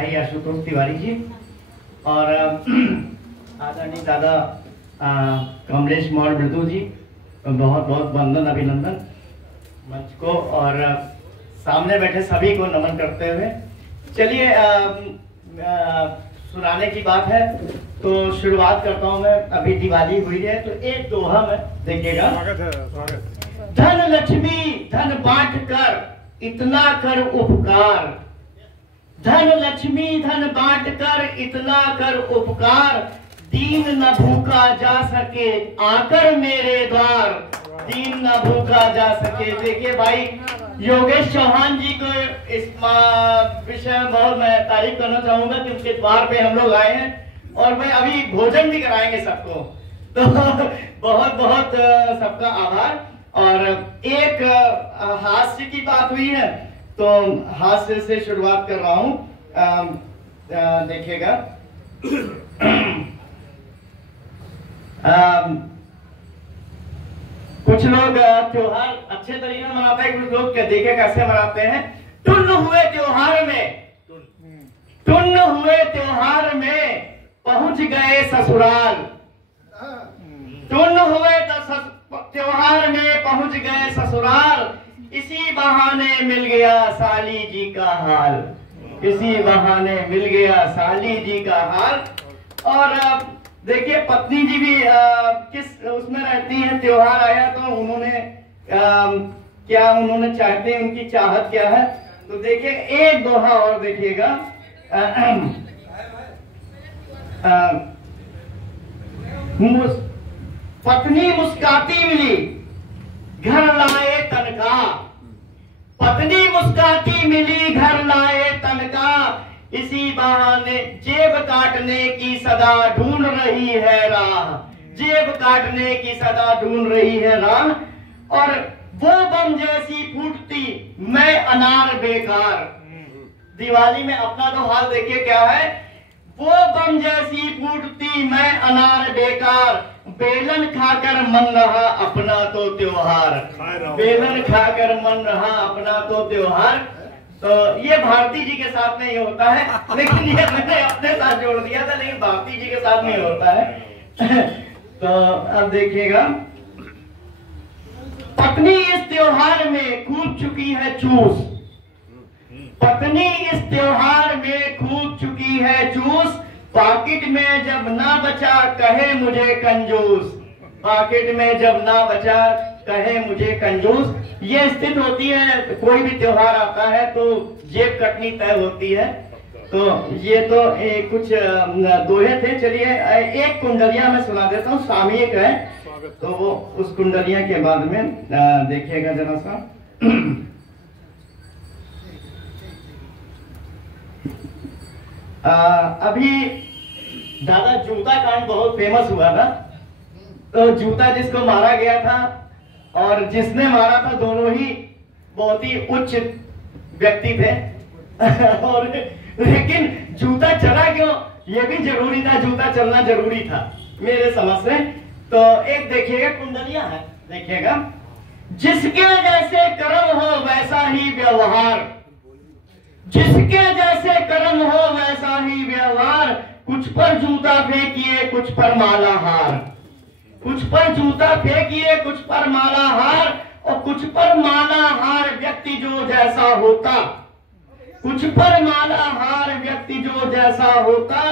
भाई आशुतोष तिवारी जी और आदरणीय दादा कमलेश मौर्य मृदु जी, बहुत बहुत वंदन अभिनंदन मंच को और सामने बैठे सभी को नमन करते हुए चलिए सुनाने की बात है तो शुरुआत करता हूँ मैं। अभी दिवाली हुई है तो एक दोहा में देखिएगा। धन लक्ष्मी धन बांट कर इतना कर उपकार, धन लक्ष्मी धन बांट कर इतना कर उपकार, दीन न भूखा जा सके आकर मेरे द्वार, दीन न भूखा जा सके। देखिए भाई योगेश चौहान जी को इस विषय में बहुत मैं तारीफ करना चाहूंगा कि उनके द्वार पे हम लोग आए हैं और मैं अभी भोजन भी कराएंगे सबको, तो बहुत बहुत सबका आभार। और एक हास्य की बात हुई है तो हास्य से शुरुआत कर रहा हूं। देखिएगा कुछ लोग त्योहार अच्छे तरीके से मनाते हैं, कुछ लोग देखिए कैसे मनाते हैं। टुन्न हुए त्योहार में, टुन्न हुए त्योहार में पहुंच गए ससुराल, टुन्न हुए त्योहार में पहुंच गए ससुराल, इसी बहाने मिल गया साली जी का हाल, इसी बहाने मिल गया साली जी का हाल। और देखिए पत्नी जी भी किस उसमें रहती हैं, त्योहार आया तो उन्होंने क्या उन्होंने चाहते हैं, उनकी चाहत क्या है। तो देखिए एक दोहा और देखिएगा। पत्नी मुस्काती मिली घर लाए तनका, पत्नी मुस्काती मिली घर लाए तनका, इसी बहाने जेब काटने की सदा ढूंढ रही है राह, जेब काटने की सदा ढूंढ रही है राह। और वो बम जैसी फूटती मैं अनार बेकार, दिवाली में अपना तो हाल देखिए क्या है। वो बम जैसी फूटती मैं अनार बेकार, बेलन खाकर मन रहा अपना तो त्योहार, बेलन खाकर मन रहा अपना तो त्योहार। तो ये भारती जी के साथ में ये होता है, लेकिन ये मैंने अपने साथ जोड़ दिया था, लेकिन भारती जी के साथ में होता है। तो अब देखिएगा, पत्नी इस त्योहार में कूद चुकी है चूस, पत्नी इस त्योहार में कूद चुकी है चूस, पॉकेट में जब ना बचा कहे मुझे कंजूस, पॉकेट में जब ना बचा कहे मुझे कंजूस। ये स्थिति होती है, कोई भी त्योहार आता है तो जेब कटनी तय होती है। तो ये तो कुछ दोहे थे। चलिए एक कुंडलिया में सुना देता हूँ, सामयिक है तो वो उस कुंडलिया के बाद में देखिएगा जरा सा। अभी दादा जूता कांड बहुत फेमस हुआ था, तो जूता जिसको मारा गया था और जिसने मारा था दोनों ही बहुत ही उच्च व्यक्ति थे और लेकिन जूता चला क्यों, ये भी जरूरी था, जूता चलना जरूरी था मेरे समझ से। तो एक देखिएगा कुंडलिया है, देखिएगा, जिसके जैसे कर्म हो वैसा ही व्यवहार, जिसके जैसे कर्म हो वैसा ही व्यवहार, कुछ पर जूता फेंकिए कुछ पर माला हार, कुछ पर जूता फेंकिए कुछ पर माला हार, और कुछ पर माला हार व्यक्ति जो जैसा होता, कुछ पर माला हार व्यक्ति जो जैसा होता,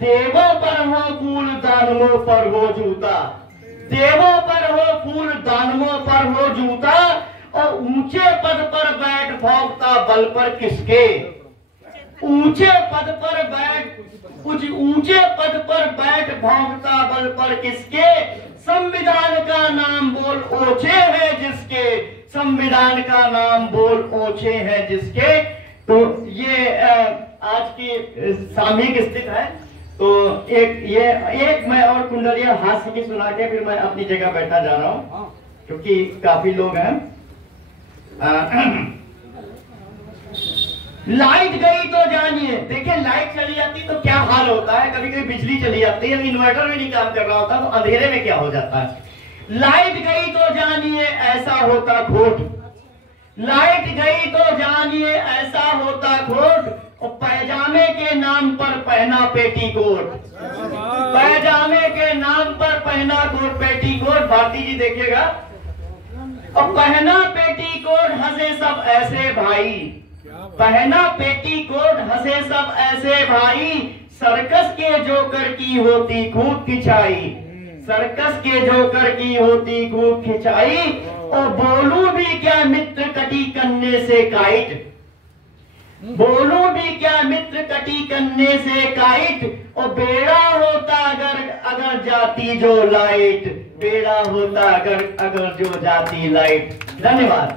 देवों पर हो फूल दानवों पर हो जूता, देवों पर हो फूल दानवों पर हो जूता, और ऊंचे पद पर बैठ भोगता बल पर किसके, ऊंचे पद पर बैठ, कुछ ऊंचे पद पर बैठ भोगता बल पर किसके, संविधान का नाम बोल ओछे है जिसके, संविधान का नाम बोल ओछे है जिसके। तो ये आज की सामयिक स्थिति है। तो एक मैं और कुंडलिया हास्य की सुना के फिर मैं अपनी जगह बैठा जा रहा हूँ, क्योंकि काफी लोग हैं। लाइट गई तो जानिए, देखिए लाइट चली जाती तो क्या हाल होता है, कभी कभी बिजली चली जाती है, इन्वर्टर भी नहीं काम कर रहा होता तो अंधेरे में क्या हो जाता है। लाइट गई तो जानिए ऐसा होता खोट, लाइट गई तो जानिए ऐसा होता खोट, और पैजामे के नाम पर पहना पेटीकोट, पैजामे के नाम पर पहना कोट पेटीकोट। भारती जी देखिएगा, और पहना पेटीकोट हंसे सब ऐसे भाई, पहना पेटीकोट हंसे सब ऐसे भाई, सर्कस के जोकर की होती खूब खिंचाई, सर्कस के जोकर की होती खूब खिंचाई। और बोलूं भी क्या मित्र कटी करने से काइट, बोलूं भी क्या मित्र कटी करने से काइट। और बेड़ा होता अगर जाती जो लाइट, बेड़ा होता अगर जो जाती लाइट। धन्यवाद।